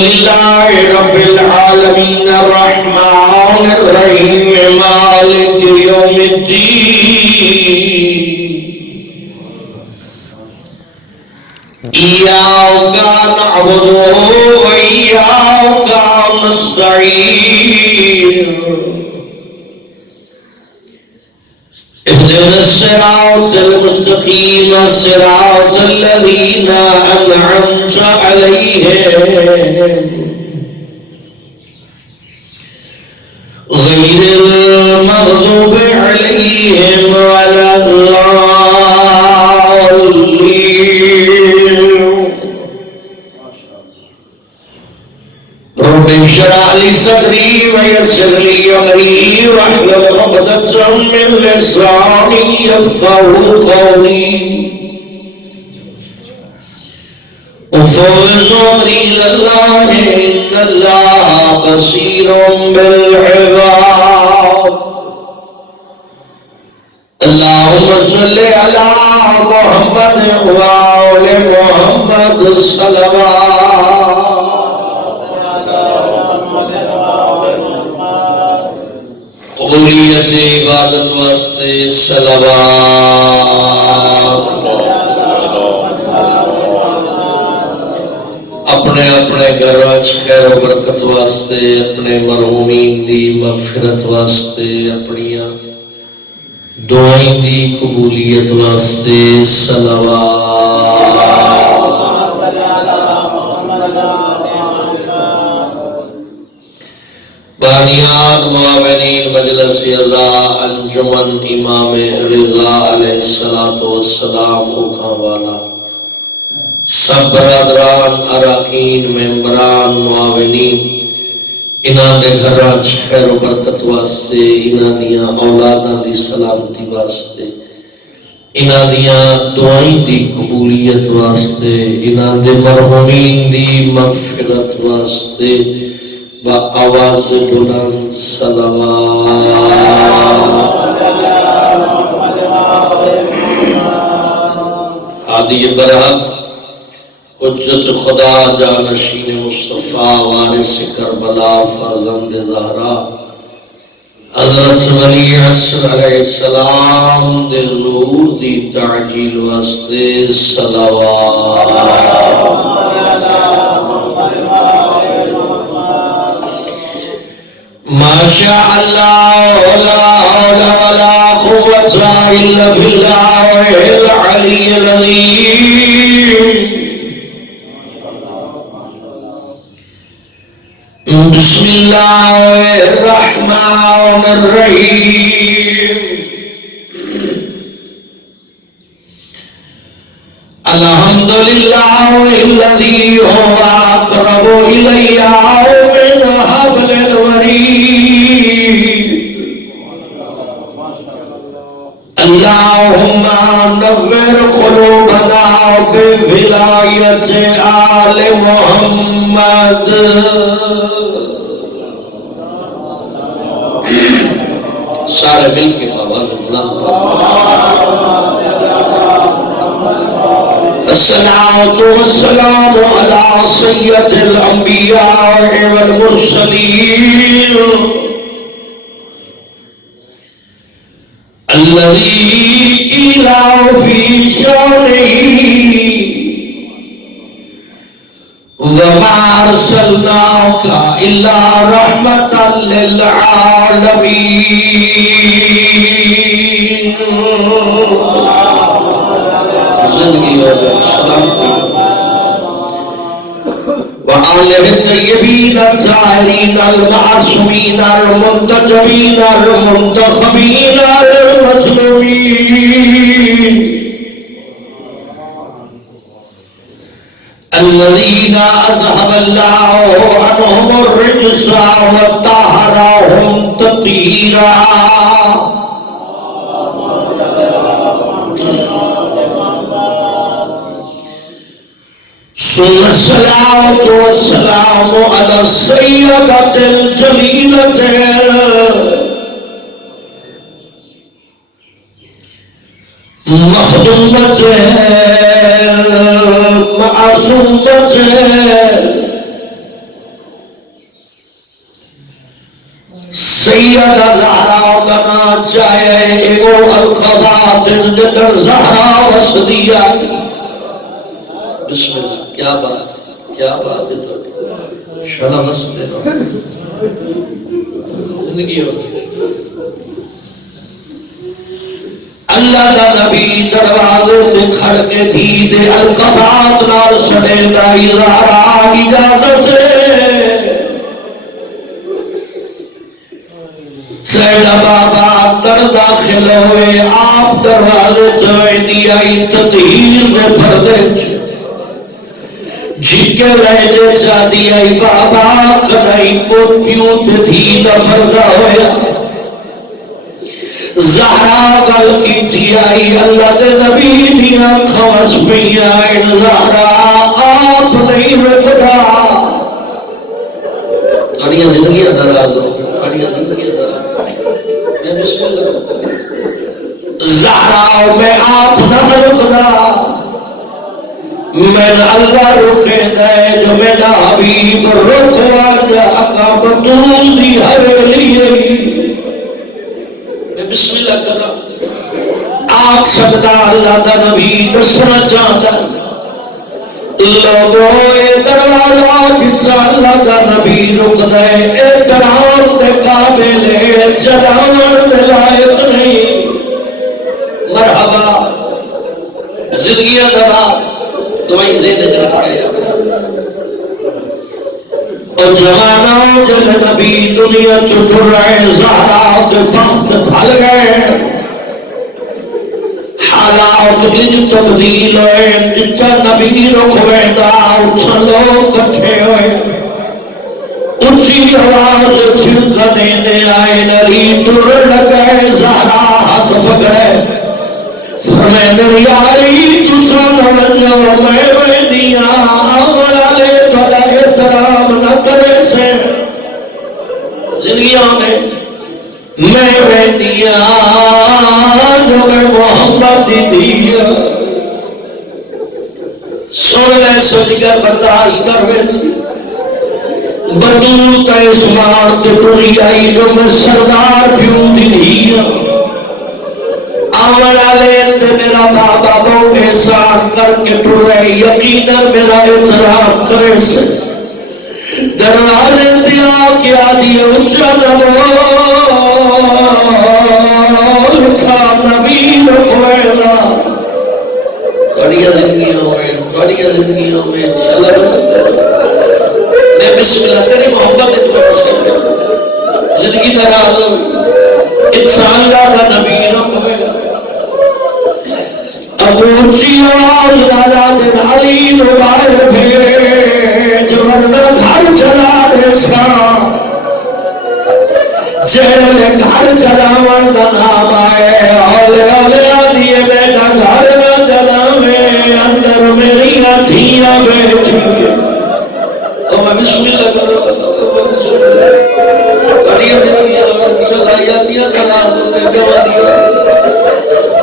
لله رب العالمين الرحمن الرحيم مالك يوم الدين إياك نعبد وإياك نستعين اهدنا الصراط المستقيم صراط الذين أنعمت عليهم غير المغضوب عليهم ولا الضالين رب اشرح لي صدري ويسر لي امري واحلل عقدة من لساني يفقهوا قولي وفوز امري الى الله ان الله بصير بالعباد اللهم صل على محمد وآل محمد صلوات قبولیت عبادت واسطے صلوات اپنے اپنے گھر خیر و برکت واسطے اپنے مرحومین دی مغفرت واسطے اپنی دعائیں دی قبولیت واسطے صلوات بانیان معاونین مجلس اعلیٰ انجمن امام رضا علیہ السلام اوکھاں والا سب برادران اراکین ممبران معاونین انہاں دے گھراں خیر و برکت واسطے انہاں دیاں اولاداں دی سلامتی واسطے انہاں دیاں دعائیں دی قبولیت واسطے انہاں دے مرحومین دی مغفرت واسطے با آواز بلند صلوات عادی برحق حجت خدا جانشین مصطفیٰ وارث کربلا فرزند زہرا حضرت ولی عصر علیہ السلام دے ظہور دی تعجیل واسطے صلوات ما شاء الله لا حول ولا قوة إلا بالله العلي العظيم بسم الله الرحمن الرحيم الحمد لله الذي هو أقرب إلي من حبل الوريد اللهم نور قلوبنا بولاية آل محمد سارے مل کے آواز بلند الصلاة والسلام على سيد الأنبياء والمرسلين الذي قيل في شانه وما أرسلناك إلا رحمة للعالمين زندگی ہو جائے سلامتی وآلہ الطیبین الطاہرین المعصومین المنتجبین المنتخبین المظلومین الذین اذهب اللہ عنہم الرجس وطہرہم تطہیرا ثم الصلاة والسلام على السيدة الجليلة مخدومة معصومة سیدہ زہرا بنا چاہے ایگو القضا دن جدر زہرا وسدی آئی. بسم اللہ. کیا بات ہے تو شلا وستے تو زندگی ہوگی. اللہ دا نبی دروازے تے کھڑ کے دھی دے القضات نال سڑے دا زہرا اجازت ہے. سیدہ بابا در داخل ہوئے آپ دروازے جوئے دیا تطہیر دے پردے جھکے لہجے چاہ دیا بابا کڑائی پوتیوں تے دھی دا پردہ ہویا. زہرا گل کی تھی آئی اللہ دے نبی دیا خوش پیا زہرا آپ نہیں رکھدا. کڑیاں زندگیاں دروازوں کڑیاں زندگیاں دروازوں زہرا میں آپ نہ رکنا میں اللہ رکے دے جو میرا حبیب رکوا جا اکا بطول دی حویلی. بسم اللہ کرا آگ سکتا اللہ دا نبی دسنا چاہتا لوگوں اے دروازہ جتا اللہ کا نبی رک دے احترام دے قابل جلاون دے لائق نہیں. مرحبا زندگیاں درا تمہیں زید چلتا ہے اور جوانوں جل نبی دنیا چکر رہے زہرا کے بخت پھل گئے حالات ان تبدیل ہوئے جتا نبی رکھ ویندہ اچھا لوگ کٹھے ہوئے اچھی آواز چھڑکا دینے آئے نری ٹر لگئے زہرا ہاتھ پکڑے فرمائے نری آئی تسا نوجو میں بینیا آمنا لے تھوڑا احترام نہ کرے سے زندگیوں میں بینیا جو میں محمد دیا سن لے سنگر برداشت کر ویسی بدول کا اسمار تو ٹوری آئی جو میں سردار پیوں دیا آمنا لیتے میرا بابا بہو احسان کر کے ٹورے یقیناً میرا احترام کرے سے دروازے دیا کیا دیئے اچھا نبو لکھا نبی رکھوینا. کڑیا زندگیوں میں چلا بستے میں بسم اللہ تیری محبت میں تمہیں بس کرتے زندگی درا لو انسان اللہ کا نبی رکھوینا. اب اونچی آواز راجہ دن علی لبائے بھیج ورنہ گھر چلا دے سا جیل گھر چلا ورنہ نام آئے اولے آدھیے بیٹا گھر نہ چلا میں اندر میری آتھیاں بیٹھی تو میں بسم اللہ کرو کڑیاں دنیا صلاحیتیاں چلا دو دے گوادیاں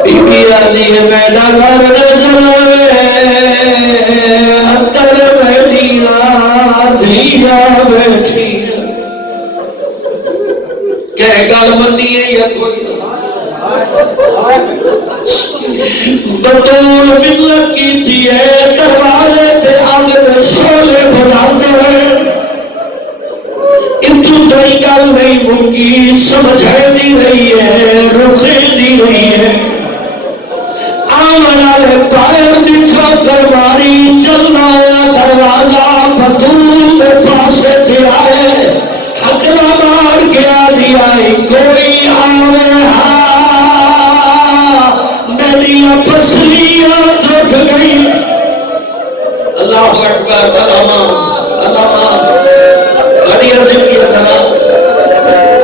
بی بی آدھیے بیٹا گھر نہ چلا اندر میری آتھیاں بیٹھی کہ گل بنی ہے یا کوئی بطول ملت کی تھی ہے دروازے تے آگ دے شولے بھلاتے ہیں اتو تری گل نہیں ممکی سمجھے دی رہی ہے رخے دی رہی ہے آمن آلے پائر دکھا کرماری چلنا ہے دروازہ بطول دے پاسے تھے آئے حقلہ مار گیا دیا کوئی آوے میری پسلیاں تھک گئی. اللہ اکبر علامہ گھڑیاں زندگی دھرا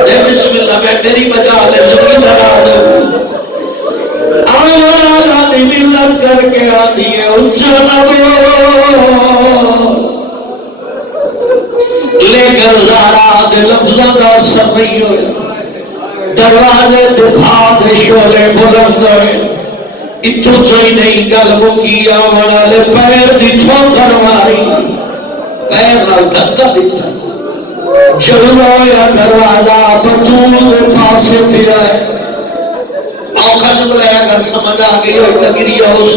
اے بسم اللہ میں میری بجا لے زندگی دھرا دو آوالا دی ملت کر کے آدھی ہے اچھا نبو لیکن زہرا دے لفظوں کا اثر نہیں ہوئے دروازے دکھا دے شولے بلند ہوئے اتھو چوئی نہیں گل مکیا وڑا لے پیر دی ٹھوکر ماری پیر نال دھکا دیتا چلو یا دروازہ بطول کے پاس تھے آئے آنکھا جب لیا کر سمجھ آگئی ہوئی لگری ہوس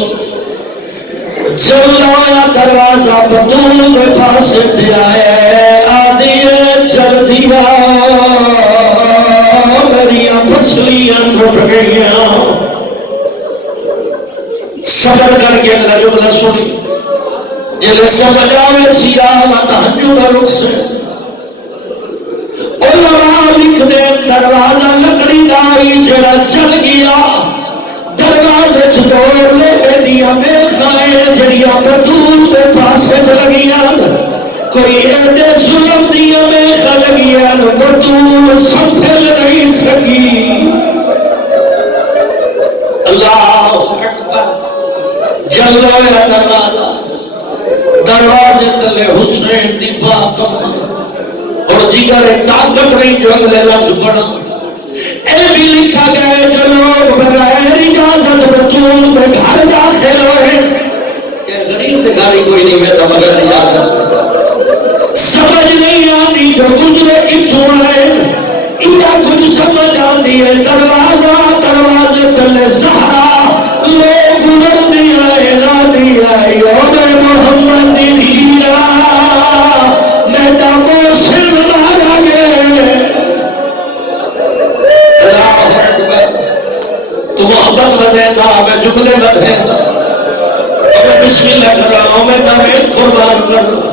چلو یا دروازہ بطول کے پاس تھے آئے آدھی چل دیا میریاں پسلیاں ٹوٹ گئیاں صبر کر کے اگلا جملہ سنی جلے سمجھ آوے سیاہ تہجد رخ سے علماء لکھ دے دروازہ لکڑی داری جڑا چل گیا دروازے چھوڑ لے دیا میخائیں جڑیاں بدول دے پاسے چل گیا کوئی ایڈے ظلم دیا میخا لگیا بدول سنبھل نہیں سکی اللہ اکبر جلو یا دروازہ دروازے تلے حسین دی باقم اور جگر طاقت نہیں جو اگلے لفظ پڑھا اے بھی لکھا گئے جو لوگ بغیر اجازت بطول میں گھر داخل ہوئے یہ غریب دکھاری کوئی نہیں بیتا بغیر اجازت سمجھ نہیں آتی جو گزرے کتوں آئے یا کچھ سمجھ آتی ہے دروازے تلے سہرا لوگ گزر دیا ہے نہ دیا ہے یوم محمد دیا میڈا موسم مارا گئے تو محبت بدے دا میں جملے بدے دا میں بسم اللہ کر رہا ہوں میں تمہیں قربان کر رہا ہوں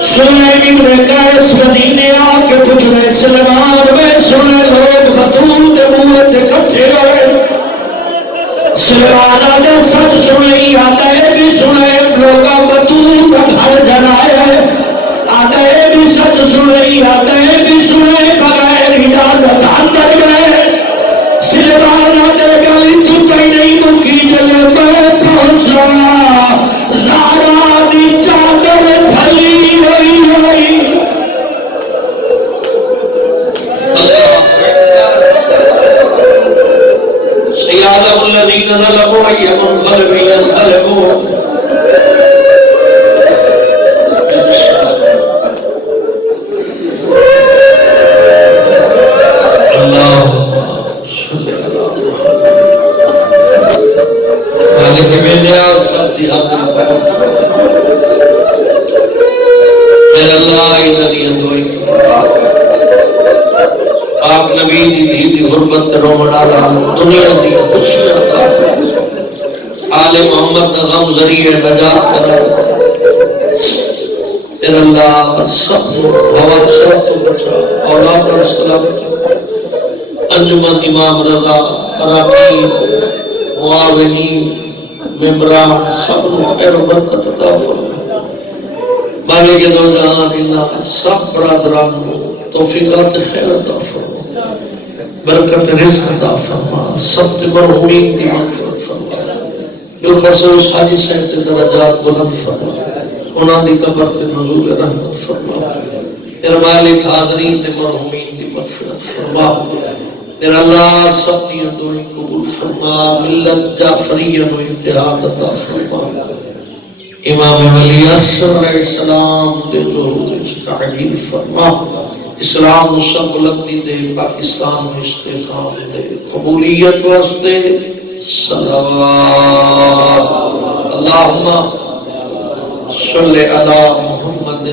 سنیں ابن قیس مدینے آکے پوچھنے سلمان میں سنے لوگ بطول دے موت کٹھے رہے سلمان آدھے سچ سنیں آدھے بھی سنیں لوگا بطول کا گھر جلائے آدھے بھی سچ سنیں آدھے بھی سنیں بغیر اجازت اندر گئے سلمان آدھے گلی تو کہیں نہیں مکی جلے میں پہنچا زارا دی چادر پھلی ہوئی سیالم الذین ظلموا منقلب ينقلبوا آپ نبی دی غربت رومن آلہ دنیا دی خوشیت آل محمد غم ذریعہ نجات کرا تیر اللہ سب بہت سب تو بچا اولاد السلام انجمن امام رضا پراپی معاونی ممبران سب خیر و برکت عطا فرما باقی کے دو جہان انہا سب برادران توفیقات خیر عطا فرما برکت رزق عطا فرما سب مرحومین دی مغفرت فرما بالخصوص حاجی صاحب کے درجات بلند فرما انہاں دی قبر کے نزول رحمت فرما میرے مالک حاضرین دی مرحومین دی مغفرت فرما میرے اللہ سب دی دعائیں قبول فرما ملت جعفریہ و اتحاد عطا فرما امام علی اصغر علیہ السلام دے ظہور تعجیل فرما اسلام و سب بلندی دے پاکستان و استحکام دے قبولیت واسطے صلوات اللہم صلی علی محمد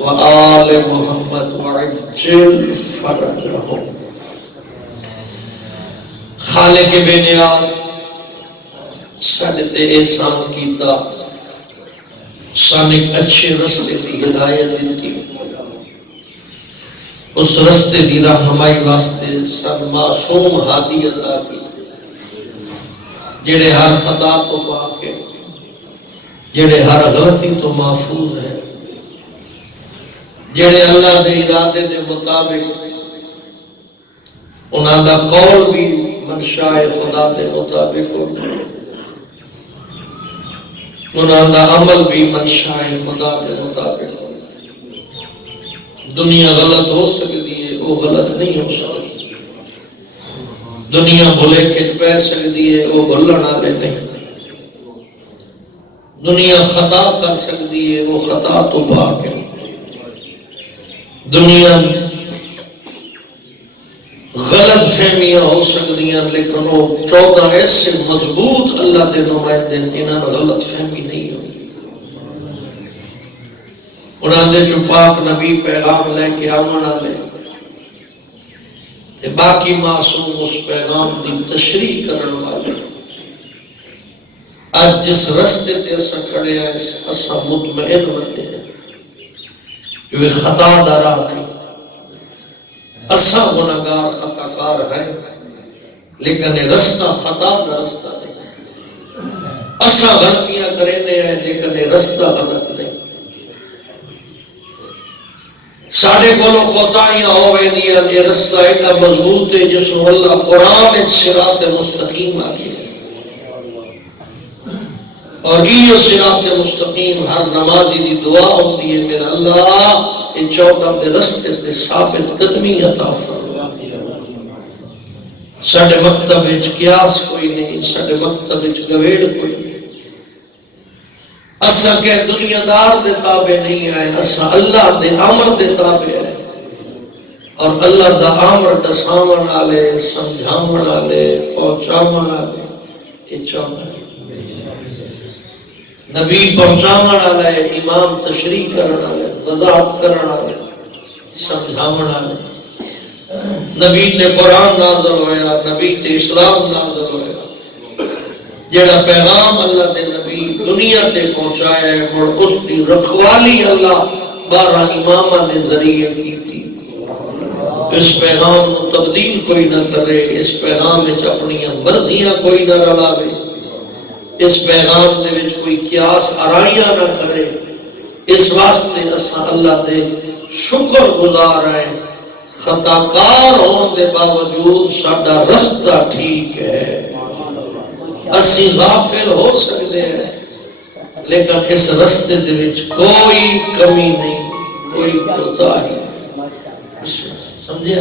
و آل محمد وعجل فرجہم خالق بے نیاز ساڈے احسان کیتا سانک اچھے رستے کی ہدایت دیتی اس رستے دی رہنمائی واسطے سن معصوم ہادی عطا کی جڑے ہر خطا تو پاک ہے جڑے ہر غلطی تو محفوظ ہے جڑے اللہ دے ارادے دے مطابق انہاں دا قول بھی منشاء خدا دے مطابق انہاں دا عمل بھی منشاء خدا دے مطابق دنیا غلط ہو سکتی ہے وہ غلط نہیں ہو سکتی دنیا بھولے کھچ پہ سکتی ہے وہ بھولن والے نہیں دنیا خطا کر سکتی ہے وہ خطا تو پاک ہے دنیا غلط فہمیاں ہو سکتی ہیں لیکن وہ 14 ایسے مضبوط اللہ کے نمائندے جنہاں نے غلط فہمی نہیں ہوئی. انہاں دے جو پاک نبی پیغام لے کے آمن والے تے باقی معصوم اس پیغام دی تشریح کرن والے. آج جس رستے تے اساں کھڑے ہیں اساں مطمئن بندے ہیں کہ وہ خطا دا راہ نہیں. اساں گناہگار خطا کار ہیں لیکن یہ رستہ خطا دا رستہ نہیں. اساں غلطیاں کرنے ہیں لیکن یہ رستہ غلط نہیں. ساڑھے کولو کوتاہیاں ہوئے نہیں. یہ رستہ ایڈا مضبوط ہے جس کو اللہ قرآن صراط مستقیم آکھے اور یہ صراط مستقیم ہر نمازی دی دعا ہوتی ہے میرا اللہ یہ 14 کے رستے سے ثابت قدمی عطا فرما. ساڑھے مکتب وچ قیاس کوئی نہیں, ساڑھے مکتب وچ گویڑ کوئی نہیں. اساں کہ دنیا دار دے تابع نہیں آئے, اساں اللہ دے امر دے تابع آئے اور اللہ دا امر دساون والے سمجھاون والے پہنچاون والے یہ 14 نبی پہنچاون والا ہے, امام تشریح کرن والے, وضاحت کرن والے, سمجھاون والے. نبی تے قرآن نازل ہویا, نبی تے اسلام نازل ہویا. جڑا پیغام اللہ دے نبی دنیا تے پہنچایا ہے اور اس دی رکھوالی اللہ 12 اماماں دے ذریعے کی تھی. اس پیغام کو تبدیل کوئی نہ کرے, اس پیغام وچ اپنی مرضیاں کوئی نہ رلاوے, اس پیغام دے وچ کوئی قیاس آرائیاں نہ کرے. اس واسطے اساں اللہ دے شکر گزار ہیں. خطا کار ہون دے باوجود ساڈا رستہ ٹھیک ہے. اسی غافل ہو سکتے ہیں لیکن اس رستے دے وچ کوئی کمی نہیں, کوئی کوتاہی. سمجھے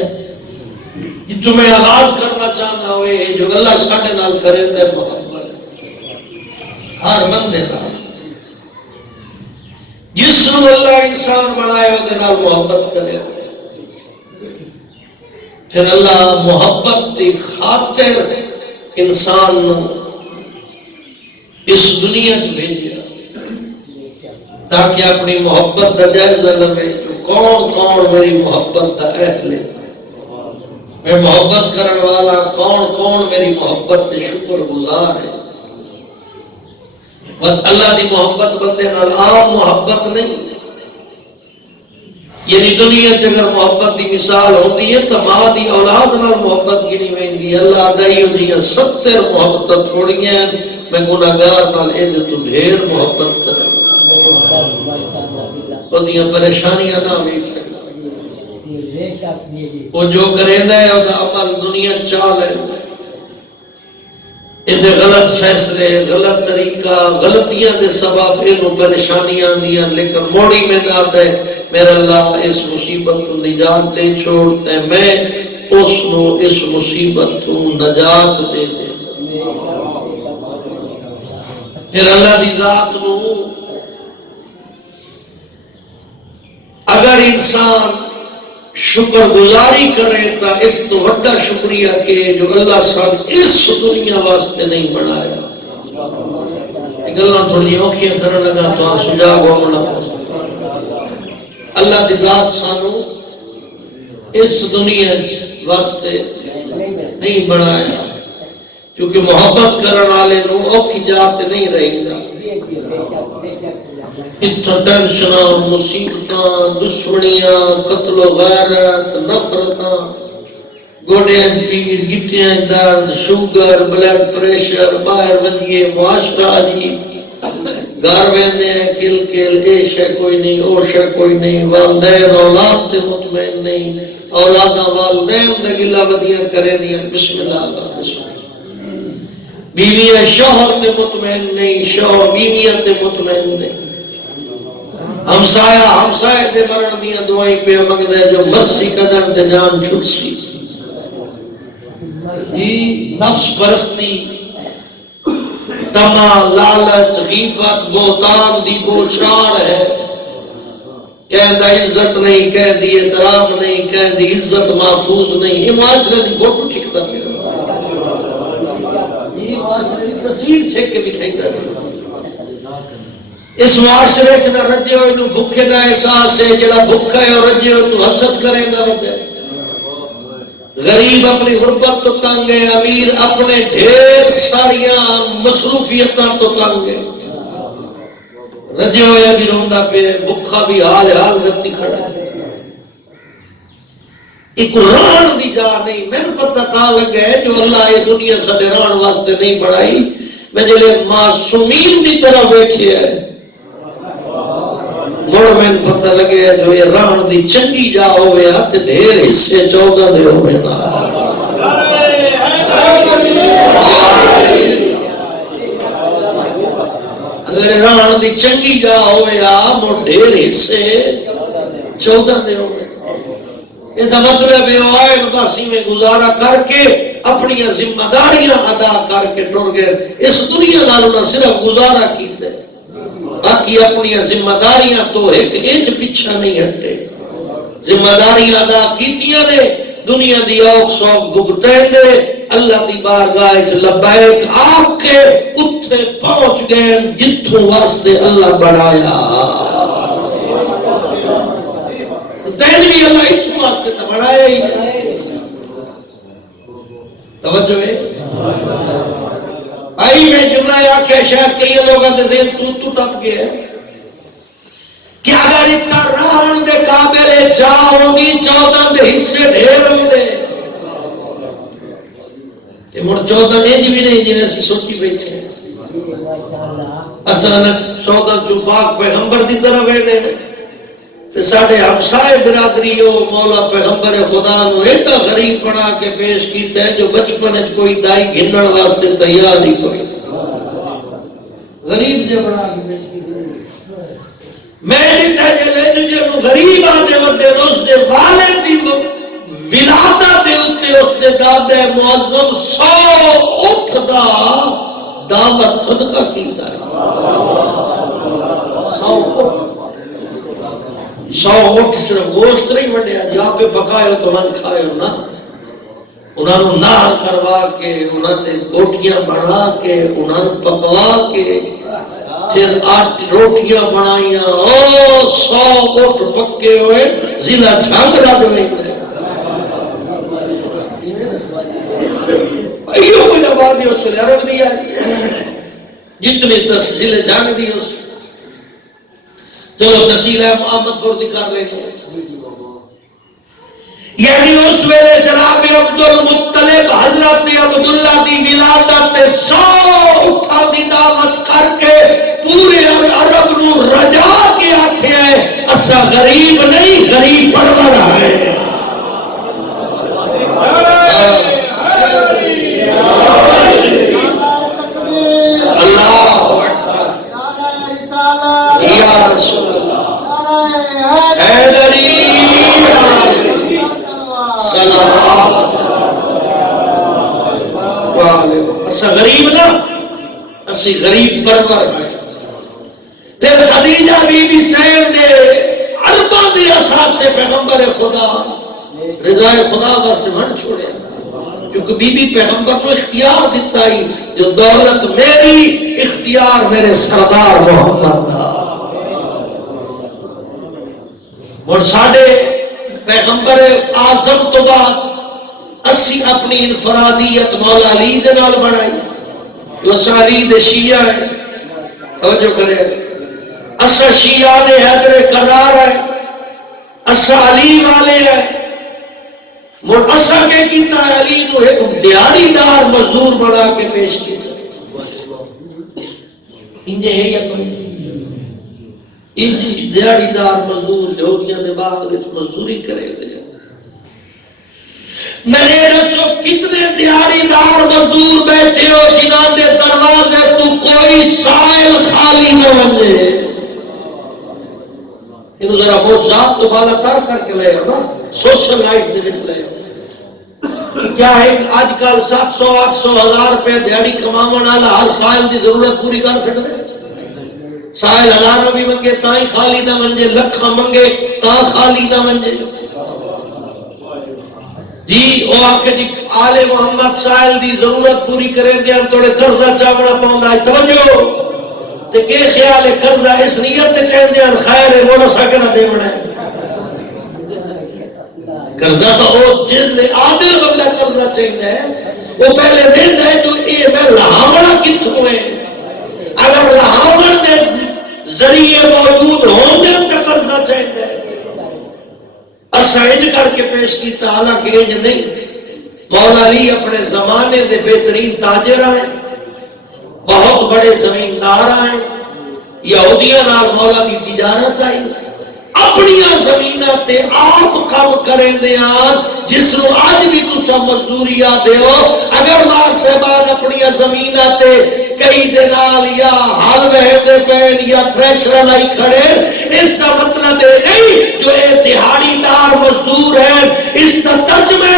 جو میں آغاز کرنا چاہتا ہوئے جو اللہ ساڈے نال کرے تے محبت ہر بندے نال. جس نو اللہ انسان بنائے وہ نال محبت کرے. پھر اللہ محبت دی خاطر انسان نو اس دنیا چ بھیجیا تاکہ اپنی محبت کا جائزہ لے کون کون میری محبت کا اہل ہے, میں محبت کرن والا کون کون میری محبت کے شکر گزار ہے. بس اللہ دی محبت بندے نال عام محبت نہیں. یعنی دنیا چ اگر محبت دی مثال ہوتی ہے تو ماں دی اولاد نال محبت گنی ویندی. اللہ دائیو دیاں 70 محبت تھوڑیاں, میں گناہگار نال اے تو ڈھیر محبت کراں. اودیاں پریشانیاں نہ ویکھ سکدا. وہ جو کریندا ہے او دا عمل دنیا چاہ لیندا ہے. اندے غلط فیصلے, غلط طریقہ, غلطیاں دے سبب انہوں پریشانیاں آندیاں لیکن موڑی میں نہ دے میرا اللہ اس مصیبت تو نجات دے چھوڑتے ہیں, میں اس نو اس مصیبت تو نجات دے دے. پھر اللہ دی ذات نو اگر انسان شکر گزاری کرے تو اس تو بڑا شکریہ کہ جو اللہ سان اس دنیا واسطے نہیں بنایا. گلاں تھوڑی اوکھیاں کرن لگا تو سجا ہونا. اللہ دی ذات سانو اس دنیا واسطے نہیں بنایا کیونکہ محبت کرن والے نو اوکھی جات نہیں رہے گا. اتنا ٹینشناں, مصیبتاں, دشمنیاں, قتل و غیرت, نفرتاں, گوڑیاں پیڑ, گٹیاں درد, شوگر, بلڈ پریشر, باہر ونجیے, معاشرہ عجیب, گھر ویندے ہیں کل کل, اے شے کوئی نہیں, او شے کوئی نہیں, والدین اولاد تے مطمئن نہیں, اولاداں والدین دے گلا ودیاں کرے دیاں, بسم اللہ اللہ بسم اللہ. بیویاں شوہر تے مطمئن نہیں, شوہر بیویاں تے مطمئن نہیں. ہمسایہ ہمسایہ دے مرن دیاں دعائیں پہ منگدے جو مرسی قدر تے جان چھٹ سی. نفس پرستی, تما, لالچ, غیبت, بہتان دی بوچھاڑ ہے. کہندا عزت نہیں، کہندی احترام نہیں، کہندی عزت محفوظ نہیں. یہ معاشرے دی فوٹو چھکدا پیا، یہ معاشرے دی تصویر چھک کے لکھائندا پیا. اس معاشرے چ نہ رجے ہوئے نو بھوکے دا احساس ہے، جڑا بھوکا ہے اور رجے ہوئے تو حسد کرے گا. غریب اپنی غربت تو تنگ ہے، امیر اپنے ڈھیر ساریاں مصروفیتاں تو تنگ ہے. رجے ہویا بھی روندا پہ، بھکھا بھی حال گتی کھڑا ہے. ایک ران دی جا نہیں. میں پتہ تا لگا ہے جو اللہ یہ دنیا سڈے ران واسطے نہیں بنائی. میں جلے معصومین دی طرح بیٹھے ہے، مڑ میں پتہ لگے جو یہ ران دی چنگی جا ہوئے تے ڈھیر حصے 14 دے ہوئے نا. اگر ران دی چنگی جا ہوئے مڑ ڈھیر حصے 14 دے ہوئے. یہ مطلب ہے باسی میں گزارا کر کے اپنی ذمہ داریاں ادا کر کے ٹر گئے. اس دنیا نال نہ صرف گزارا کیتے، باقی اپنی ذمہ داریاں تو ایک انچ پیچھا نہیں ہٹے. ذمہ داریاں ادا کیتیاں نے، دنیا دی اوک سوک بھگتیندے اللہ دی بارگاہ وچ لبیک آ کے اتھے پہنچ گئے جتھوں واسطے اللہ بنایا. تین بھی اللہ اتھوں واسطے تو بنایا ہی نہیں. توجہ ہے بھائی. میں جملہ آکھیا شاید کئی لوگوں کے ذہن تو ٹپ گیا کہ اگر اتنا رہن دے قابل چاہوں گی 14 دے حصے ڈھیر ہوں دے کہ مڑ 14 انج بھی نہیں جی ایسی سوچی بیٹھے. اصل 14 جو پاک پیغمبر دی طرف ہے تے ساڈے ہمسائے برادری ہو مولا پیغمبر خدا نو ایڈا غریب بنا کے پیش کیتا ہے جو بچپن وچ کوئی دائی گھنن واسطے تیار ہی کوئی غریب جو بنا کے پیش کیتا. میں ڈٹھا جلے جو غریب آدے ودے اس دے والد دی ولادت دے اوتے اس دے دادے معظم 100 اٹھ دا دعوت صدقہ کیتا ہے. 100 اٹھ صرف گوشت نہیں وڈیا جہاں پہ پکائے ہو تو من کھائے ہو نا. انہاں نوں نار کروا کے انہاں نے روٹیاں بنا کے انہاں نوں پکوا کے پھر روٹیاں بنائیاں. 100 اٹھ پکے ہوئے ضلع جھانگڑا دے ایو کوئی آبادی اس سے عرب دیا جتنے ضلع جھانگ دی اس تو تحصیل محمد پور دکھا رہے ہیں. یعنی اس ویلے جناب عبد المطلب حضرت عبداللہ دی ولادت 100 اٹھا دی دعوت کر کے پورے عرب نو رجا کے آکھے ہے اسا غریب نہیں غریب پرور ہے. اللہ یا رسول اللہ حیدری اسا غریب نا اسی غریب پرور ہیں. پھر خدیجہ بی بی سین دے عرباں دے اساس سے پیغمبر خدا رضا خدا واسطے من چھوڑے کیونکہ بی بی پیغمبر کو اختیار دیتا ہی جو دولت میری اختیار میرے سردار محمد تھا. اور ساڑھے پیغمبر اعظم تو بعد اسی اپنی انفرادیت مولا علی دے نال بنائی جو علی دے شیعہ ہے. توجہ کرے اسا شیعہ نے حیدر کرار ہے اسا علی والے ہیں. مڑ اسا کے کیتا ہے علی کو ایک دیہڑی دار مزدور بنا کے پیش کیتا انجے ہے یا کوئی دیہڑی دار مزدور یہودیاں دے باغ وچ مزدوری کرے دے. میں رسو کتنے دیہڑی دار مزدور بیٹھے ہو جنہاں دے دروازے تو کوئی سائل خالی نہ ونجے. انہوں ذرا بہت ذات تو بالا تر کر کے لے نا سوشل لائف دے وچ لے. کیا ہے آج کل 700-800 ہزار روپے دیہڑی کماون والا ہر سائل دی ضرورت پوری کر سکتے؟ سائل ہزاروں بھی منگے تاں خالی نہ منجے، لکھاں منگے تاں خالی نہ منجے. جی وہ آکے جی آل محمد سائل دی ضرورت پوری کریں دیا توڑے قرضہ چاوڑا پاؤں ہے. توجہ تے کہ خیال ہے قرضہ اس نیت تے چاہیں دیا خیر ہے موڑا ساکنا دے مڑا ہے. قرضہ تو وہ جن لے عادل بندہ قرضہ چاہیے ہے وہ پہلے دن ہے جو اے میں لہاوڑا کتوں ہے. اگر لہاوڑ دے ذریعے موجود ہوں دے تو قرضہ چاہیے ہے. اسائج کر کے پیش کیتا حالانکہ انج نہیں. مولا علی اپنے زمانے دے بہترین تاجر آئے، بہت بڑے زمیندار آئے، یہودیاں نال مولا دی تجارت آئی. اپنی زمینہ تے آپ کام کریں دیاں جس نو آج بھی تسا مزدوری آدھے ہو. اگر ماں صاحبان اپنی زمینہ تے کئی دنال یا حال بہتے پین یا تھریشر لائی کھڑے، اس کا مطلب ہے نہیں جو اے دہاڑی دار مزدور ہیں. اس کا ترجمہ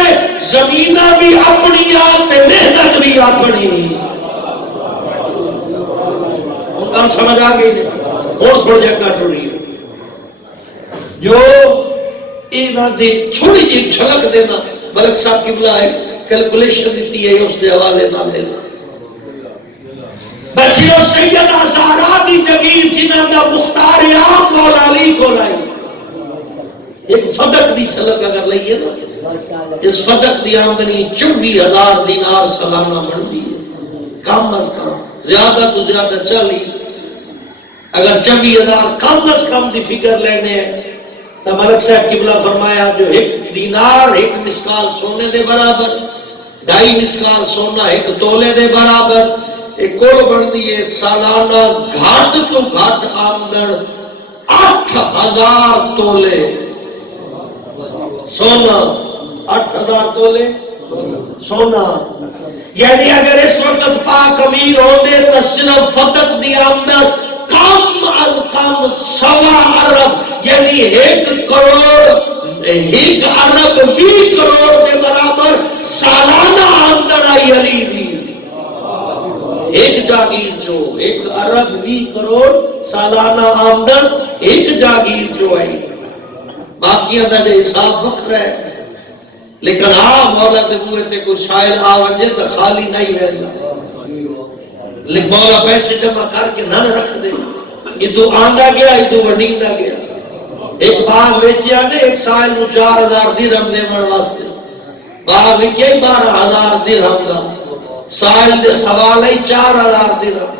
زمینہ بھی اپنی آتے محنت بھی اپنی. ان کا سمجھ آگئی اور تھوڑا جگہ ٹوڑی ہے جو اینا دے چھوڑی جی جھلک دینا. ملک صاحب کی بلا ایک کیلکولیشن دیتی ہے اس دے حوالے نہ دینا. بسی و سیدہ زہرا دی جگیر جنہ دا مختار عام مولا علی کو لائی. ایک فدق دی جھلک اگر لئیے نا، اس فدق دی آمدنی 24,000 دینار سالانہ بڑھتی ہے. کم از کم زیادہ تو زیادہ 40. اگر 24,000 کم از کم دی فکر لینے ہیں تو ملک صاحب قبلہ فرمایا جو ایک دینار ایک مسکال سونے دے برابر، 2.5 مسکال سونا ایک تولے دے برابر. ایک کول بن دیئے سالانہ گھاٹ تو گھاٹ آمدن 8,000 تولے سونا. 8,000 تولے سونا. یعنی اگر اس وقت پاک امیر ہونے تو صرف فقط دی آمدن کم از کم 1.25 ارب یعنی 1 کروڑ 1 ارب 20 کروڑ کے برابر سالانہ آمدن آئی علی دی. ایک جاگیر جو 1 ارب 20 کروڑ سالانہ آمدن ایک جاگیر جو آئی. باقیاں دا دے حساب وقت رہے لیکن مولا دے ہوئے تے کوئی شاعر آوجے تو خالی نہیں رہنا. لیکن مولا پیسے جمع کر کے نہ رکھ دے. ادو آنڈا گیا ادو وڈیندا گیا. ایک باغ ویچیا نے ایک سائل نو 4,000 درہم دے من واسطے. باغ وکیا 12,000 درہم دا. سائل دے سوال ہے 4,000 درہم.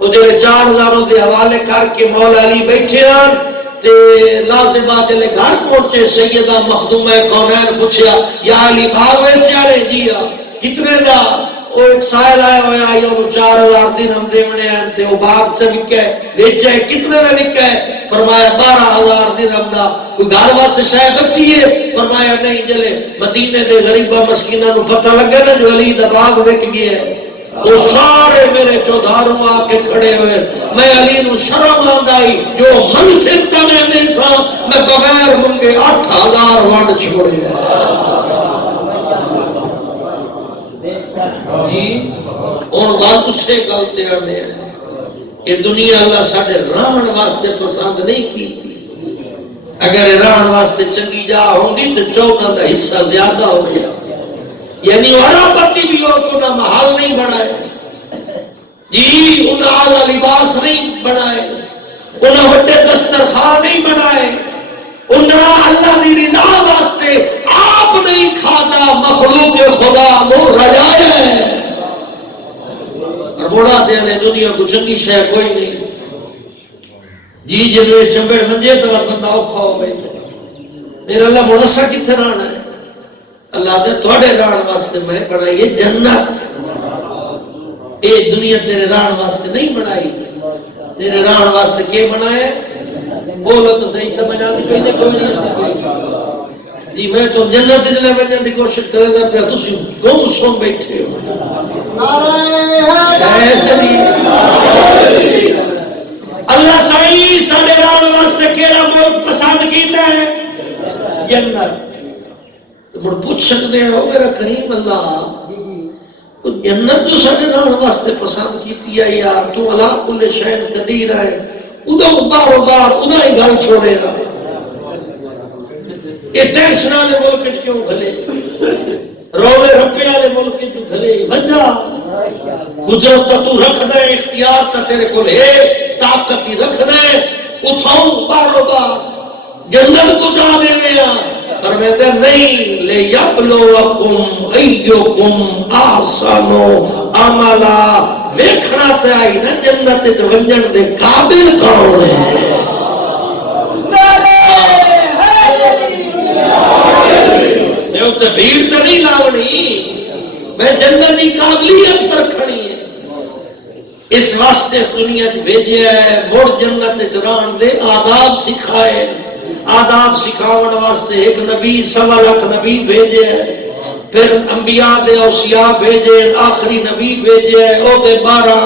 وہ جو 4,000 دے حوالے کر کے مولا علی بیٹھے آن تے لازمہ دے گھر پہنچے. سیدہ مخدومہ کونین پوچھیا یا علی باغ ویچیا نے؟ جی کتنے دا؟ وہ ایک سائل آیا ہویا آئی وہ 4,000 درہم دے منے ہیں تے وہ باغ سے وکے ویچے کتنے نے وکے؟ فرمایا 12,000 درہم دا. کوئی گھر واسطے شاید بچی ہے؟ فرمایا نہیں. جلے مدینے دے غریبہ مسکینہ نو پتہ لگ گیا نا جو علی دا باغ وک گیا ہے وہ سارے میرے چودھاروں آ کے کھڑے ہوئے. میں علی نو شرم آندائی جو منصب کا میں نہیں سا میں بغیر منگے 8,000 ونڈ چھوڑے اور بات اسے گلتے آنے ہیں. یہ دنیا اللہ ساڑھے رہن واسطے پسند نہیں کی. اگر رہن واسطے چنگی جا ہوں گی تو 14 کا حصہ زیادہ ہو گیا. یعنی وہاں پتی بھی ہو تو نہ محل نہیں بنائے جی، انہیں آلہ لباس نہیں بنائے، انہیں وڈے دسترخوان نہیں بنائے، انہیں اللہ دی رضا واسطے آپ نہیں کھاتا مخلوق خدا وہ رجایا ہے. اور بڑا دینے دنیا کو چنگی شے کوئی نہیں جی. جنوے چمبڑ منجے تو بندہ اوکھا ہو گئی. میرا اللہ مرسا کتنے رانا ہے؟ اللہ دے توڑے ران واسطے میں بنائی جنت. اے دنیا تیرے ران واسطے نہیں بنائی. تیرے ران واسطے کیا بنائے؟ بولو تو صحیح سمجھ آتی کوئی نہیں کوئی نہیں جی. میں تو جنت جلے بننے کی کوشش کرے گا پہ تسی گم سن بیٹھے ہو. اللہ صحیح ساڑے ران واسطے کیڑا ملک پسند کیتا ہے؟ جنت. مڑ پوچھ سکتے ہیں میرا کریم اللہ جنت جو ساڑے رہن واسطے پسند کیتی ہے یا تو علا کل شین قدیر ہے ادو بارو بار ادا ہی گل چھوڑے گا. یہ ٹینشن والے ملک کیوں گھلے، رولے رپے والے ملک کیوں گھلے؟ وجہ قدرت تو رکھ دے، اختیار تا تیرے کو ہے، طاقت ہی رکھ دے، اتھاؤں بارو بار جنت کو جا دے گیا. فرماتے نہیں، لے یبلوکم ایکم احسن عملا، ویکھنا تے آئی نا جنت وچ ونجن دے قابل کون ہے. میں تے بھیڑ تے نہیں لاونی، میں جنت دی قابلیت رکھنی ہے. اس واسطے دنیا چ بھیجیا ہے، مڑ جنت چ رہن دے آداب سکھائے. آداب سکھاون واسطے ایک نبی 1.25 لاکھ نبی بھیجے ہیں، پھر انبیاء دے اوصیاء بھیجے، آخری نبی بھیجے، او دے 12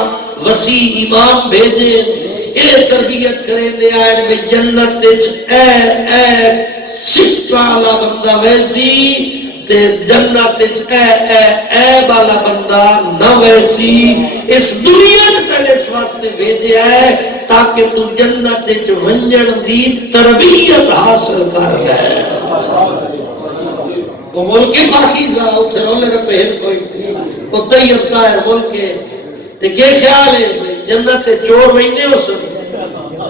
وسیع امام بھیجے. اے تربیت کریں دے آئے کہ جنت اے صفت والا بندہ ویسی تے جنت اے والا بندہ نہ ویسی. اس دنیا تے اس واسطے بھیجے ہے تاکہ تو جنت وچ ونجن دی تربیت حاصل کر لے. وہ ملک پاکیزہ اتھے رولے رپے کوئی وہ طیب طاہر ملک تے کیا خیال ہے جنت چور ویندے ہو سن،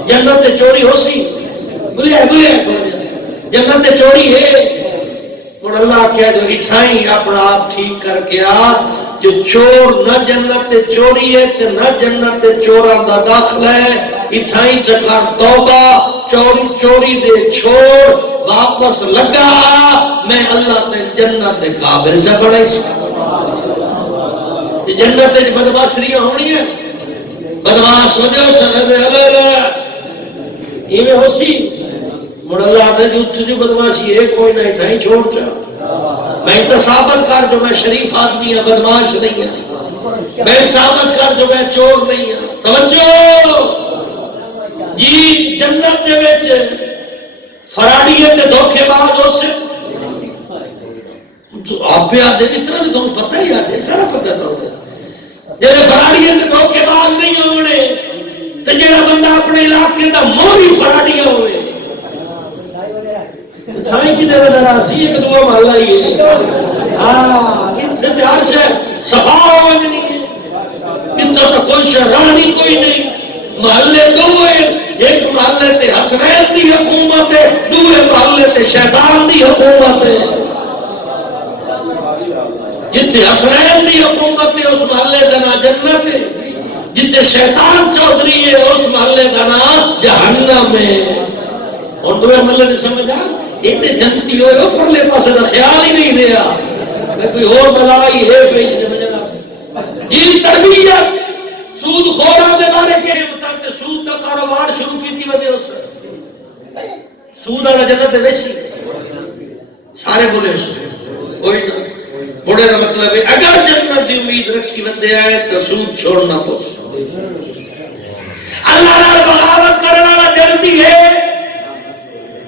جنت چوری ہو سی بلے جنت چوری ہے. اور اللہ کہہ دو اچھائی اپنا آپ ٹھیک کر کے آ، جو چور نہ جنت چوری ہے تے نہ جنت چوراں دا داخلہ ہے. اچھائی چکر توبہ، چوری دے چھوڑ، واپس لگا، میں اللہ تے جنت دے قابل چا بڑھائی سا. جنت تے بدماشریاں ہونی ہیں، بدماش وجہ سے یہ میں ہو سی مڑ اللہ آتا ہے جو بدماشی ہے کوئی نہیں تھا ہی چھوڑ چا. میں تو ثابت کر جو میں شریف آدمی ہے، بدماش نہیں ہے. میں ثابت کر جو میں چور نہیں ہے. توجہ جی، جنت دے وچ فراڈیے تے دھوکے باز ہو سے آپ پہ آدھے اتنا بھی تمہیں پتہ ہی آدھے سارا پتہ تو ہوتا ہے. جیسے فراڈیے تے دھوکے باز نہیں ہونے تو جڑا بندہ اپنے علاقے دا موری فراڈیاں ہوئے تھائی کی دے ودا راسی ایک دعا محلہ ہی ہے. ان سے ہر شہر صفا ہوگنی ہے، ان تو کوئی شہرانی کوئی نہیں. محلے دو ہے، ایک محلے تے حسنین دی حکومت ہے، دوسرے محلے تے شیطان دی حکومت ہے. جتھے حسنین دی حکومت ہے اس محلے کا نام جنت ہے، جتھے شیطان چودھری ہے اس محلے کا نام جہنم ہے. اور دوے محلے نے سمجھا اتنے جنتی ہوئے وہ پرلے پاسے دا خیال ہی نہیں رہا میں کوئی اور بلائی ہے پہ جی. تربیت سود خورا دے بارے کے مطابق سود کا کاروبار شروع کی تھی وجہ اس سود والا جنت ہے ویسی سارے بولے کوئی نہ بڑے کا مطلب ہے اگر جنت دی امید رکھی بندے آئے تو سود چھوڑنا تو اللہ نال بغاوت کرنے والا جنتی ہے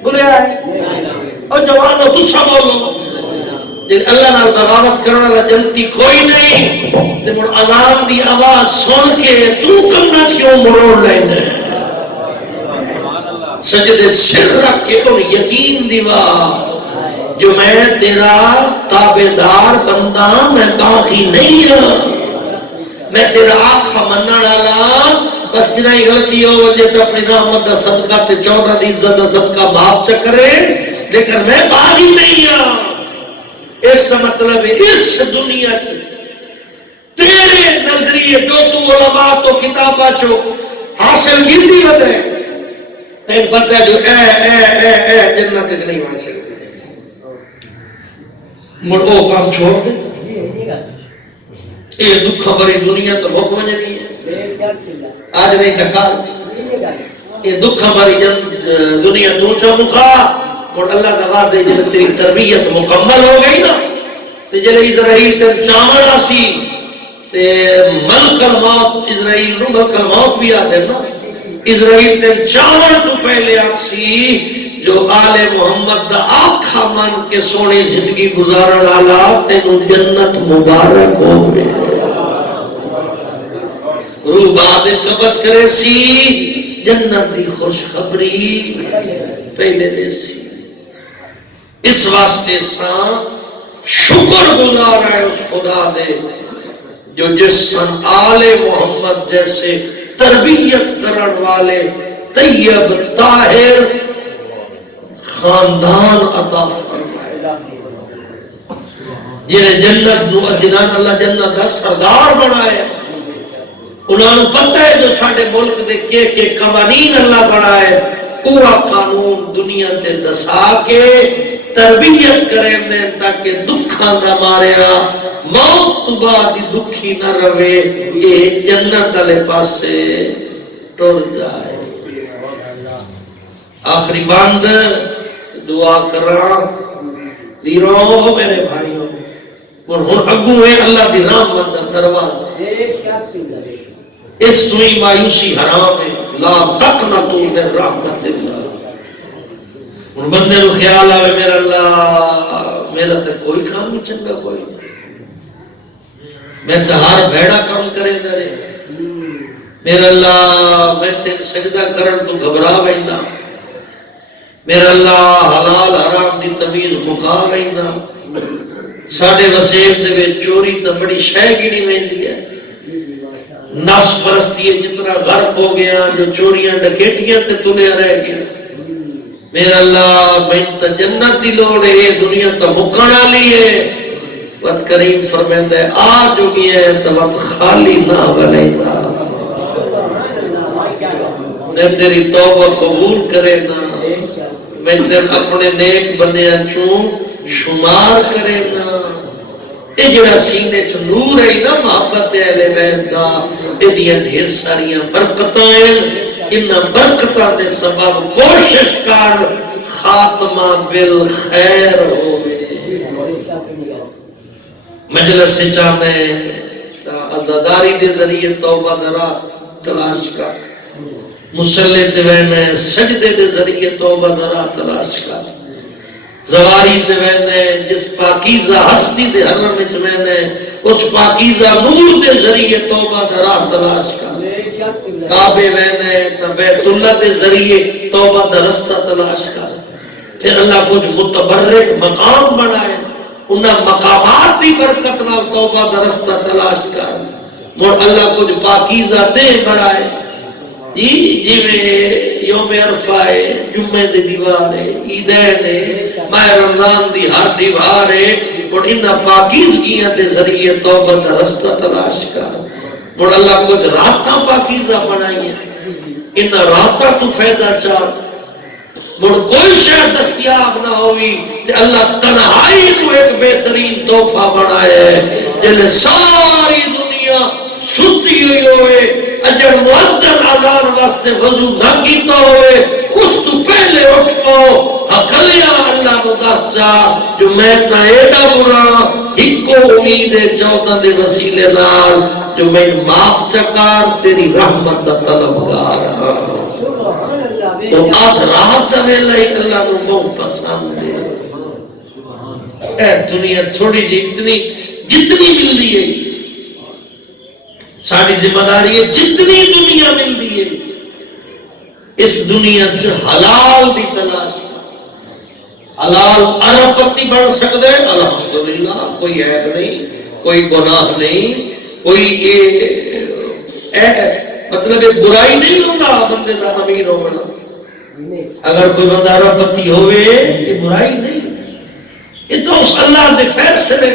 بولے آئے اور جوانو دوسرا بولو جن اللہ نال بغاوت کرنے والا جنتی کوئی نہیں تے مڑ اذان دی آواز سن کے تو کرنا کیوں مروڑ لینا سجدے سر رکھ کے اور یقین دیوا جو میں تیرا تابعدار بندہ میں باقی نہیں ہوں میں تیرا آقا مننا والا بس جنہیں ہی غلطی ہو وجہ تو اپنی رحمت دا صدقہ تے 14 دی عزت دا صدقہ معاف چکرے لیکن میں باغی نہیں ہوں. اس کا مطلب ہے اس دنیا کی تیرے نظریے جو تو علماء تو کتابہ چو حاصل کی تھی بدے تین پتہ ہے جو اے جنت نہیں حاصل مڑو کام چھوڑ دے یہ دکھا بری دنیا تو حکم نہیں ہے آج نہیں تکا یہ دکھا بری دنیا تو چا مکھا اور اللہ دعا دے جلے تیری تربیت مکمل ہو گئی نا تو جلے اسرائیل تن چاول آسی تے ملک الموت اسرائیل نو ملک الموت بھی آتے نا اسرائیل تن چاول تو پہلے آکسی جو آل محمد دا آکھا من کے سونے زندگی گزارن آلا تینو جنت مبارک ہو گئے روح بعد اس قبض کرے سی جنت دی خوشخبری پہلے دے سی. اس واسطے ساں شکر گزار ہے اس خدا دے جو جس سن آل محمد جیسے تربیت کرن والے طیب طاہر خاندان عطا فرمائے، جنہیں جنت نو جنان اللہ جنت دا سردار بنایا. انہوں نے پتہ ہے جو ساڑھے ملک دے کے قوانین اللہ بنائے پورا قانون دنیا تے دسا کے تربیت کریں دیں تاکہ دکھاں کا ماریا موت تو بعد دکھی نہ روے یہ جنت علیہ پاسے ٹر جائے. آخری بند دعا کراں دیروں میرے بھائیوں اور ہن اگوں ہے اللہ دی رحمت دا دروازہ. اس تو ہی مایوسی حرام ہے. لا تقنطوا من رحمت اللہ. ہن بندے کو خیال آوے میرا اللہ میرا تے کوئی کام نہیں چنگا کوئی نہیں، میں تے ہر بھیڑا کام کرے دے میرا اللہ میں تے سجدہ کرن تو گھبرا ویندا میرا اللہ حلال حرام دی تمیز مکا ویندا. ساڈے وسیب دے وچ چوری تے بڑی شے گنی ویندی ہے. نفس پرستی جتنا غرق ہو گیا جو چوریاں ڈکیٹیاں تے تلیا رہ گیا. میرا اللہ میں تے جنت دی لوڑ ہے دنیا تے مکن والی ہے. وقت کریم فرمائندا ہے آ جو گیا ہے تے وقت خالی نہ ولیندا. میں تیری توبہ قبول کرے نا میں تیر اپنے نیک بنیا چوں شمار کرے نا. یہ جڑا سینے چ نور ہے نا محبت اہل بیت دا یہ ڈھیر ساریاں برکتاں ہیں. ان برکتاں دے سبب کوشش کر خاتمہ بالخیر ہوے. مجلس چاہتے عزاداری دے ذریعے توبہ درا تلاش کر. مصلی تے وینے سجدے دے ذریعے توبہ درا تلاش کر. زواری تے وینے جس پاکیزہ ہستی دے حرم وچ وینے اس پاکیزہ نور دے ذریعے توبہ درا تلاش کر. کعبے وینے تے بیت اللہ دے ذریعے توبہ دا رستہ تلاش کر. پھر اللہ کچھ متبرک مقام بنائے انہاں مقامات دی برکت نال توبہ دا رستہ تلاش کر. مڑ اللہ کچھ پاکیزہ دے بنائے جی میں یوم عرفہ ہے جمعے دی دیوار ہے عیدین ہے ماہ رمضان دی ہر دیوار ہے. اور انہاں پاکیزگیاں دے ذریعے توبہ دا رستہ تلاش کر. اور اللہ کچھ راتاں پاکیزہ بنائی ہیں انہاں راتاں تو فائدہ چاہ. اور کوئی شے دستیاب نہ ہوئی کہ اللہ تنہائی کو ایک بہترین تحفہ بنایا ہے جلے ساری دنیا ستی ہوئی ہوئے اجر مؤذن اذان واسطے وضو نہ کیتا ہوئے اس تو پہلے اٹھ کو حقلیاں اللہ مدس چا جو میں تا ایڈا برا ایک کو امید ہے 14 دے وسیلے نال جو میں معاف چکار تیری رحمت دا طلبگار ہاں. تو آدھ رات دا ویلا ہی اللہ کو بہت پسند ہے. اے دنیا تھوڑی جتنی مل رہی ہے ساری ذمہ داری ہے جتنی دنیا مل رہی ہے اس دنیا سے حلال بھی تلاش کر. حلال ارب پتی بڑھ سکتے ہیں الحمدللہ کوئی عیب نہیں کوئی گناہ نہیں کوئی مطلب برائی نہیں ہوگا بندے دا امیر ہونا. اگر کوئی بندہ ارب پتی ہوئے یہ برائی نہیں. یہ تو اس اللہ دے فیصلے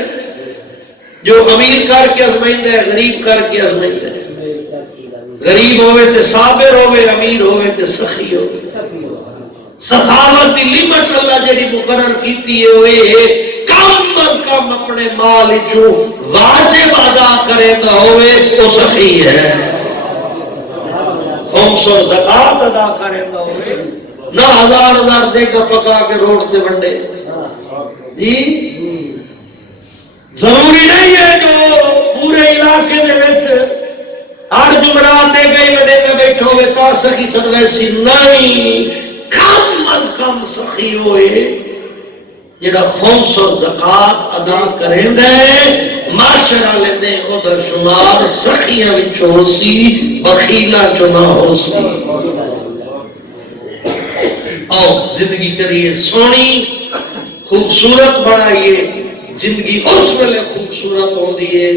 جو امیر کر کے ازمائندہ ہے غریب کر کے ازمائندہ ہے. غریب ہوئے تے صابر ہوئے امیر ہوئے تے سخی ہوئے. سخاوت دی لیمٹ اللہ جڑی مقرر کیتی ہے ہوئے کم از کم اپنے مال جو واجب ادا کرے نہ ہوئے وہ سخی ہے. خمس و زکات ادا کرے نہ ہوئے نہ ہزار دے گا پکا کے روڈ تے ونڈے. جی ضروری نہیں ہے جو پورے علاقے دے وچ ہر جمعرات دے گئی میں دیکھا بیٹھو ہوئے تا سخی سد ویسی نہیں. کم از کم سخی ہوئے جڑا خمس و زکات ادا کریں دے معاشرہ لے دیں او دا شمار سخیاں وچ ہو سی بخیلا چ نہ ہو سی. اور زندگی کریے سونی خوبصورت بنائیے زندگی اس ویلے خوبصورت ہوندی ہے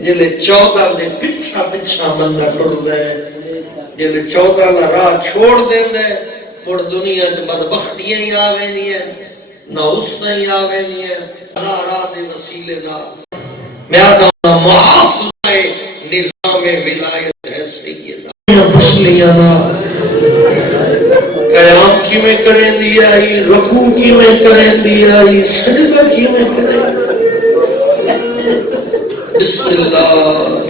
جلے 14 دے پچھا پچھا بندہ ٹردا ہے جلے 14 لا راہ چھوڑ دیندا ہے مڑ دنیا چ بدبختیاں ہی آویندیاں نہ حسن ہی آویندیاں راہ دے وسیلے نال میں آتا محافظہ نظام ولایت ہے سیدہ بسلیاں نال قیام کی میں کریں دیا ہی رکوع کی میں کریں دیا ہی سجدہ کی میں کریں بسم اللہ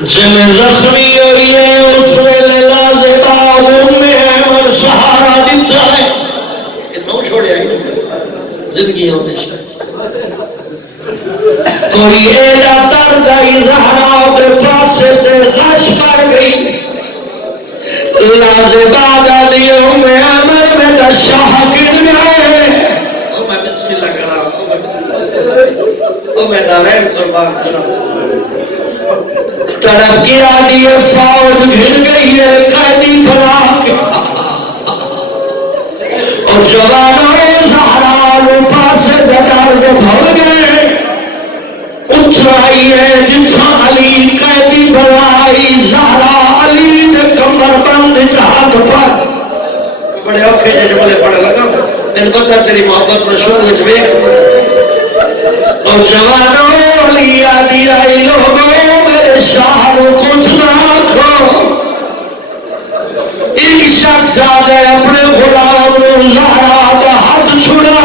جن زخمی ہوئی ہے اس ویلے لازباب میں احمد سہارا دیتا ہے اتنا چھوڑے آئی زندگی ہونے شاید کوئی ایڈا درد آئی زہرا دے پاسے سے غش کر گئی لازباب علیہ میں احمد میں دا شاہ گن گئے میں بسم اللہ کرا میں نارائن قربان کرا طرف کی آدھی فوج گھن گئی ہے قیدی بنا کے اور جوانوں زہرا پاس دٹار دے بھر گئے اچھائی ہے جنسا علی قیدی بنائی زہرا علی نے کمر بند چاہت پر بڑے اوکھے جملے پڑھ لگا میں بتا تیری محبت میں شروع جویک اور جوانوں علی آدھی آئی لوگوں میرے شاہ کچھ نہ کھو ایک شخص آدھے اپنے غلام زہرا کا ہاتھ چھڑا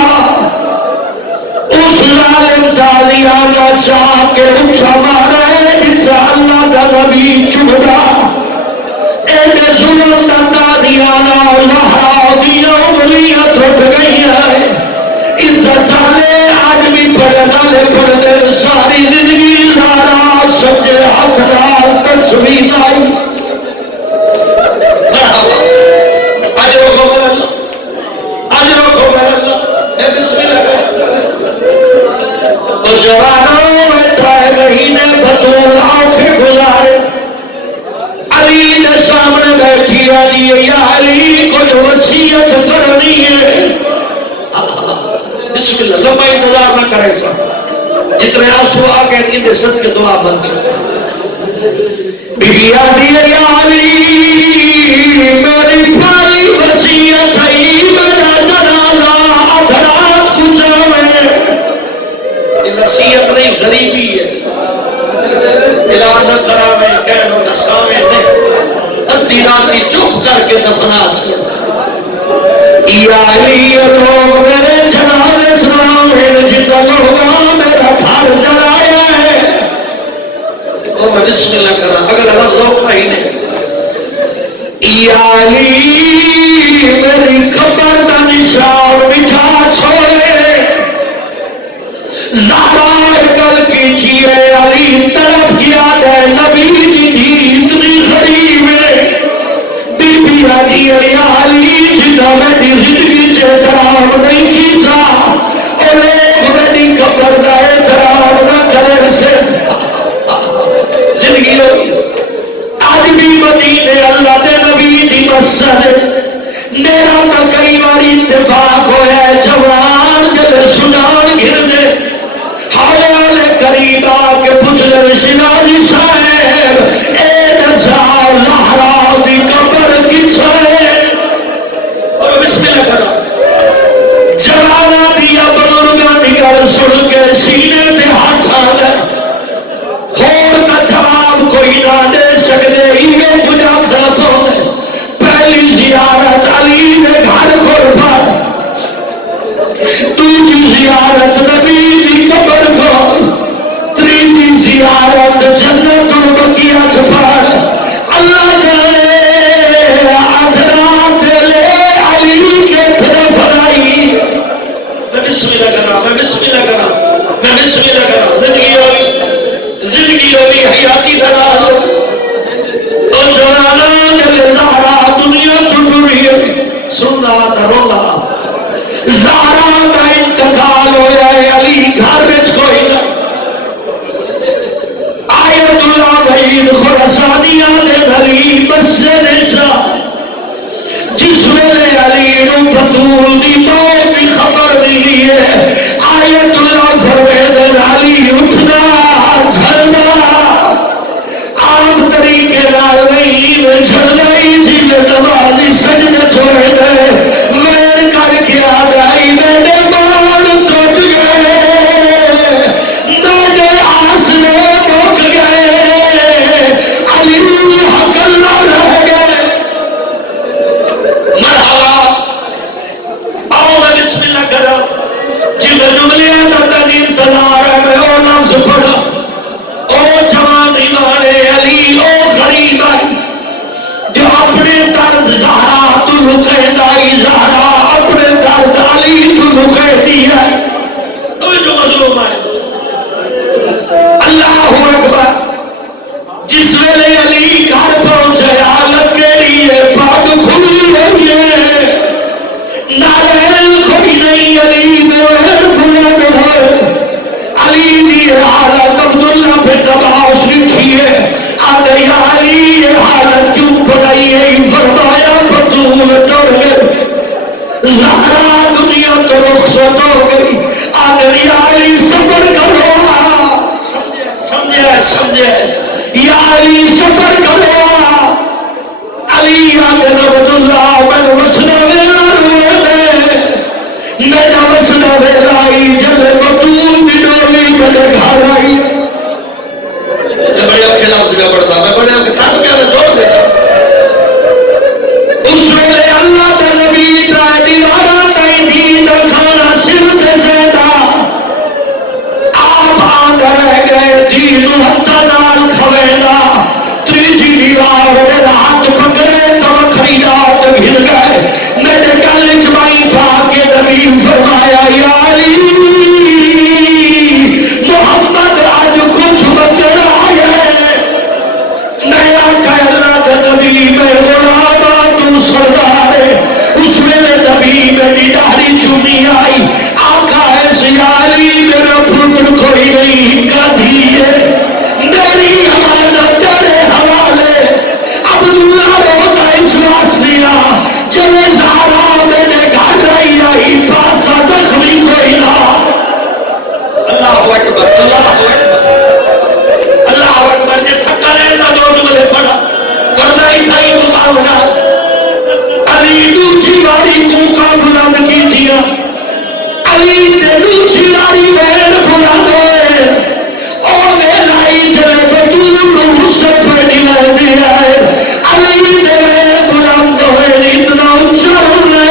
اس ظالم دادیانا چاہ کے اچھا مارے جسا اللہ کا نبی چھڑا ایک ظلم دادیانا زہرا دیا ولیت اٹھ گئی ہے عزت آلے آج بھی پڑھنا لے پڑھنے ساری زندگی زہرا سجے ہاتھ نال تصویر آئی اور جوانوں میں 3 مہینے بطول آنکھیں گزارے علی نے سامنے بیٹھی علی یا علی کچھ وصیت کرنی ہے بسم اللہ لمبا انتظار نہ کرے سا جتنے آنسو آگے ان صد کے دعا بن چکے بی بی آدھی یا علی میری پھائی وصیت ہے میرا جنازہ ادھرات کچھاوے یہ وصیت نہیں غریبی ہے اعلان نہ کراوے کہنو نساوے نہیں ادھی راتی چپ کر کے دفنا چکے یا علی لوگ میرے جنازے چناوے جتنا لوگا میرا گھر جلایا ہے وہ میں بسم اللہ کرا اگر اللہ روکا ہی نہیں یا علی میری قبر دا نشان مٹھا چھوڑے زہرا گل کی چیئے علی طرف کیا دے نبی دی اتنی غریب ہے بی بی علی یا علی جدا میں دی زندگی سے درام نہیں کیتا اور ایک میری قبر دا درام نہ کرے سے زندگی ہوئی آج بھی مدینے اللہ دے نبی دی مسجد میرا تو کئی بار اتفاق ہویا ہے جوان جب سنان گر دے حوالے قریب آ کے پوچھ لے شناجی صاحب اے نزار زہرا دی قبر کچھ ہے اور بسم اللہ کرو نماز لکھی ہے آدھے یاری یہ حالت کیوں بنائی ہے فرمایا بطول ٹر گئے زہرا دنیا تو رخصت ہو گئی آدھے یاری صبر کرو سمجھے یاری صبر کرو علی آدھے رب اللہ میں وسنا ویلا روئے دے میرا وسنا ویلا آئی جلے بطول بھی ڈولی میرے گھر آئی بڑے اکھے لفظ میں پڑھتا میں بڑے اکھے تھک گیا نہ چھوڑ دیتا اس ویلے اللہ کا نبی ترائے دیوارا تائیں دین کھانا سر دے جیتا آپ آنگا رہ گئے دین حتہ نال کھوینا تریجی دیوار میرا ہاتھ پکڑے تو خریدات گھر گئے میرے گل جمائی پا کے نبی فرمایا یا علی محمد آج کچھ بدل آئے نیا کہنا تھا نبی میں غلامہ تو سردار ہے اس ویلے نبی میں داڑھی چومی آئی آقا ایسے علی میرا پتر کوئی نہیں کا دھیے میری امانت تیرے حوالے عبداللہ روتا اس واسطیا چلے زہرا میرے گھر رہی آئی پاسا زخمی کوئی نہ اللہ اکبر اللہ اکبر اللہ اکبر جے تھکا رہنا دو ملے پڑا کرنا ہی تھا ہی مقابلہ علی دوسری باری کوکا بلند کی دیا علی نے دوسری باری بہن بلند ہے اور لائی جلے بطول کو حسن پر ڈیلائے دیا ہے علی نے بہن بلند ہوئے اتنا اچھا ہونے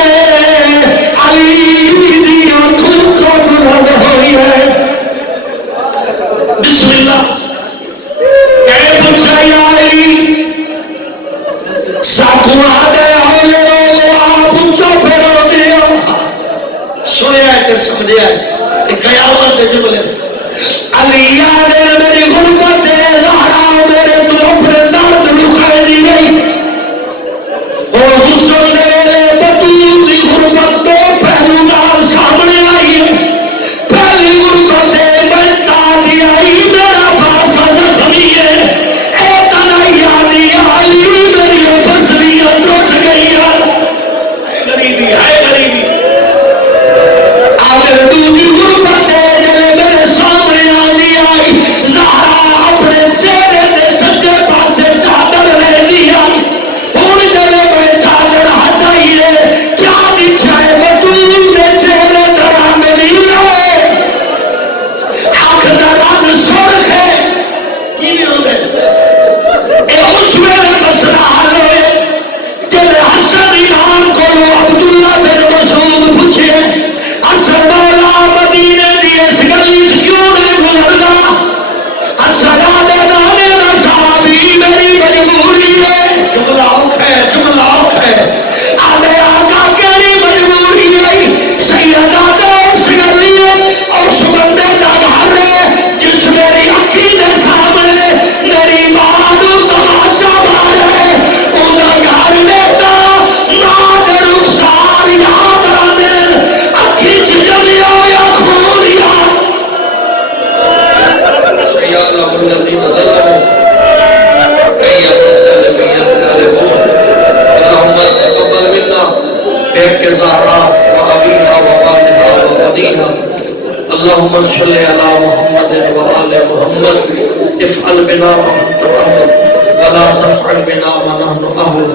علی دیا کوکا بلند ہوئی ہے بسم اللہ اے بچائی آئی ساتھوں آدھے آلے آپ اچھا پھرو دیا سنے آئے کہ سمجھے آئے کہ قیامت ہے جملے علی آدھے میری غربت ہے زہرا میرے تو اپنے درد رکھائے دی گئی اور حسن میرے بطول دی غربت دو پہلو نال سامنے آئی پہلی غربت ہے میں تاڑی آئی میرا پاسا زخمی ہے اے تنائی آدھی آئی میری پسلیت رٹ گئی ہے غریبی آگر دوسری غربت ہے جلے میرے سامنے آدھی آئی زہرا اپنے چہرے دے سجے پاسے چادر لے دی آئی ہون جلے میں چادر ہٹائیے کیا دکھائے بطول نے چہرے درہ میں لیے آنکھ درہ سرخ ہے کی بھی ہوں گے اے اس میرے مسئلہ حل ہوئے جلے حسن امام کو عبداللہ بن مسعود پوچھے حسن مولا مدینے دی اس گلی کیوں نہیں گزرنا حسن آدھے نانے نہ صحابی میری مجبوری ہے جملہ اوکھ ہے آدھے آقا کیری مجبوری ہے سید آدھے اس گلی اور سبندے دا گھر ہے جس میری اکی دے سامنے میری ماں نو تماچا مارے انہاں گھر میں دا ناد رخسار یاد آدھیں اکی چجمیا یا خوریا یا اللہ الذین ظلموا اللہم تقبل منا ایک زہرا و ابینا و والدہ و ودینا اللہم صلی علی محمد و آل محمد افعل بنا وانت اہل ولا تفعل بنا ونحن اہل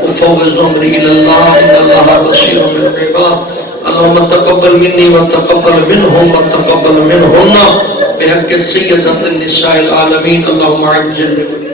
وفوض امری الاللہ ان اللہ بصیر بالعباد اللہم تقبل منی و تقبل منہم و تقبل منہن بحق سیدت النساء العالمین اللہم عجل